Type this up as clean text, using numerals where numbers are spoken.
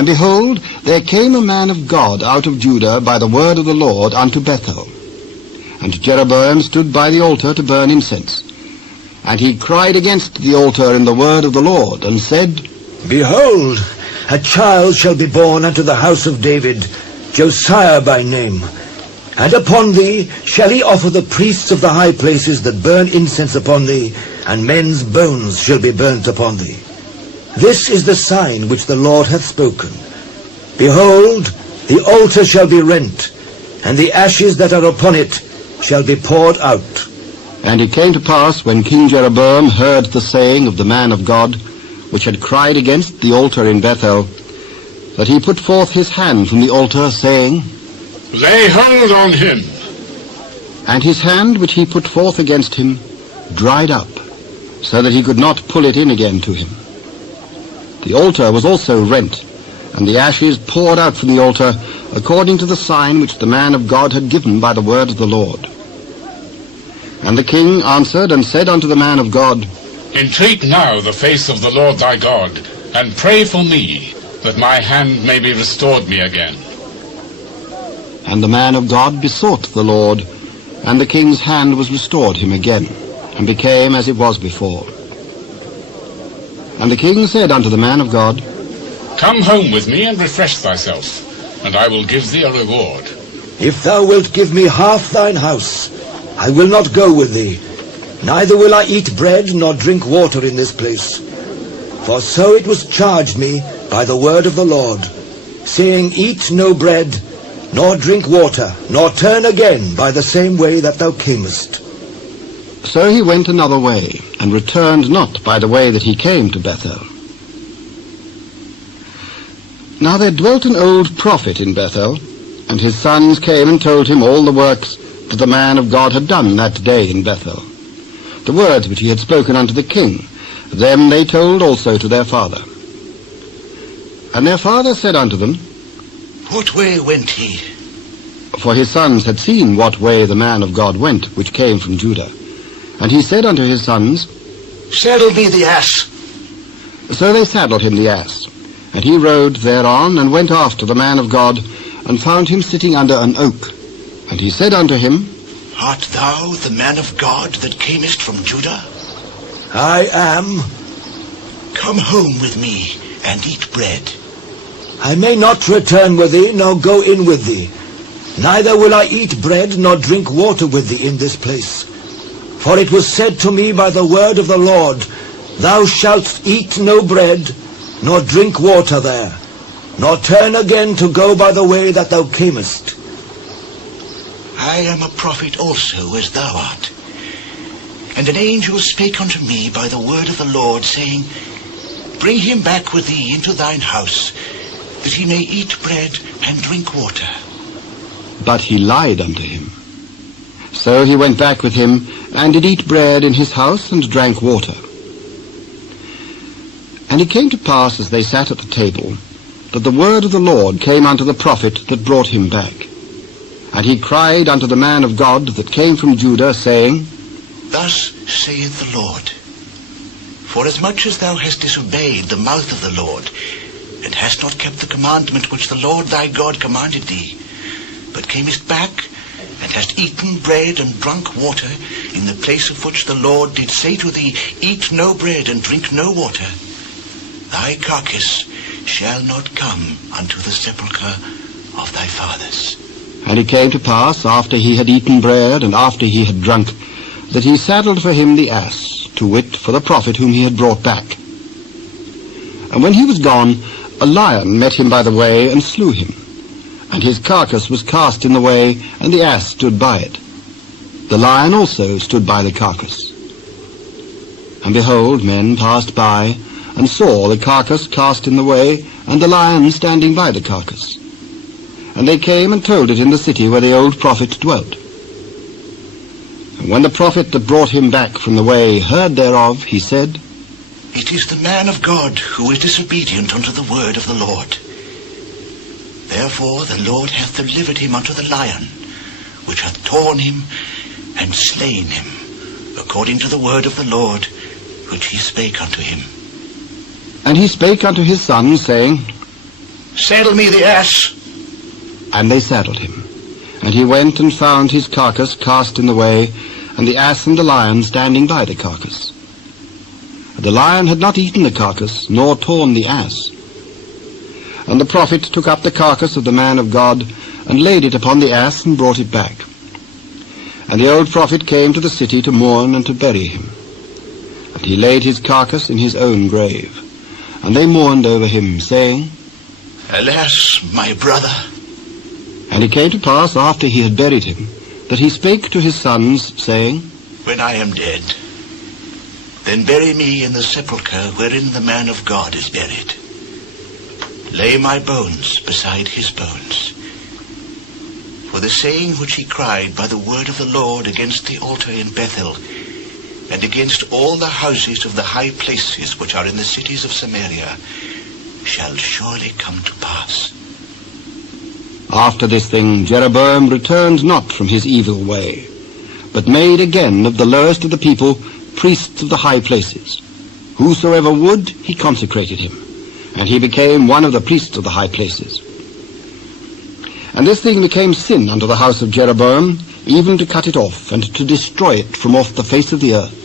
And behold, there came a man of God out of Judah by the word of the Lord unto Bethel. And Jeroboam stood by the altar to burn incense. And he cried against the altar in the word of the Lord, and said, Behold, a child shall be born unto the house of David, Josiah by name. And upon thee shall he offer the priests of the high places that burn incense upon thee, and men's bones shall be burnt upon thee. This is the sign which the Lord hath spoken. Behold, the altar shall be rent, and the ashes that are upon it shall be poured out. And it came to pass, when King Jeroboam heard the saying of the man of God, which had cried against the altar in Bethel, that he put forth his hand from the altar, saying, Lay hold on him. And his hand which he put forth against him dried up, so that he could not pull it in again to him. The altar was also rent, and the ashes poured out from the altar, according to the sign which the man of God had given by the word of the Lord. And the king answered and said unto the man of God, Entreat now the face of the Lord thy God, and pray for me, that my hand may be restored me again. And the man of God besought the Lord, and the king's hand was restored him again, and became as it was before. And the king said unto the man of God, Come home with me and refresh thyself, and I will give thee a reward. If thou wilt give me half thine house, I will not go with thee, neither will I eat bread nor drink water in this place. For so it was charged me by the word of the Lord, saying, Eat no bread, nor drink water, nor turn again by the same way that thou camest. So he went another way, and returned not by the way that he came to Bethel. Now there dwelt an old prophet in Bethel, and his sons came and told him all the works that the man of God had done that day in Bethel. The words which he had spoken unto the king, them they told also to their father. And their father said unto them, What way went he? For his sons had seen what way the man of God went, which came from Judah. And he said unto his sons, Saddle me the ass. So they saddled him the ass. And he rode thereon, and went after the man of God, and found him sitting under an oak. And he said unto him, Art thou the man of God that camest from Judah? I am. Come home with me, and eat bread. I may not return with thee, nor go in with thee. Neither will I eat bread, nor drink water with thee in this place. For it was said to me by the word of the Lord, Thou shalt eat no bread, nor drink water there, nor turn again to go by the way that thou camest. I am a prophet also, as thou art. And an angel spake unto me by the word of the Lord, saying, Bring him back with thee into thine house, that he may eat bread and drink water. But he lied unto him. So he went back with him, and did eat bread in his house, and drank water. And it came to pass, as they sat at the table, that the word of the Lord came unto the prophet that brought him back. And he cried unto the man of God that came from Judah, saying, Thus saith the Lord, Forasmuch as thou hast disobeyed the mouth of the Lord, and hast not kept the commandment which the Lord thy God commanded thee, but camest back, and hast eaten bread and drunk water, in the place of which the Lord did say to thee, Eat no bread and drink no water, thy carcass shall not come unto the sepulchre of thy fathers. And it came to pass, after he had eaten bread, and after he had drunk, that he saddled for him the ass, to wit, for the prophet whom he had brought back. And when he was gone, a lion met him by the way, and slew him. And his carcass was cast in the way, and the ass stood by it. The lion also stood by the carcass. And behold, men passed by, and saw the carcass cast in the way, and the lion standing by the carcass. And they came and told it in the city where the old prophet dwelt. And when the prophet that brought him back from the way heard thereof, he said, It is the man of God who is disobedient unto the word of the Lord. Therefore the Lord hath delivered him unto the lion, which hath torn him and slain him, according to the word of the Lord, which he spake unto him. And he spake unto his son, saying, Saddle me the ass. And they saddled him. And he went and found his carcass cast in the way, and the ass and the lion standing by the carcass. The lion had not eaten the carcass, nor torn the ass. And the prophet took up the carcass of the man of God, and laid it upon the ass, and brought it back. And the old prophet came to the city to mourn and to bury him. And he laid his carcass in his own grave. And they mourned over him, saying, Alas, my brother. And it came to pass, after he had buried him, that he spake to his sons, saying, When I am dead, then bury me in the sepulchre wherein the man of God is buried. Lay my bones beside his bones. For the saying which he cried by the word of the Lord against the altar in Bethel, and against all the houses of the high places which are in the cities of Samaria, shall surely come to pass. After this thing Jeroboam returned not from his evil way, but made again of the lowest of the people priests of the high places. Whosoever would, he consecrated him, and he became one of the priests of the high places. And this thing became sin unto the house of Jeroboam, even to cut it off, and to destroy it from off the face of the earth.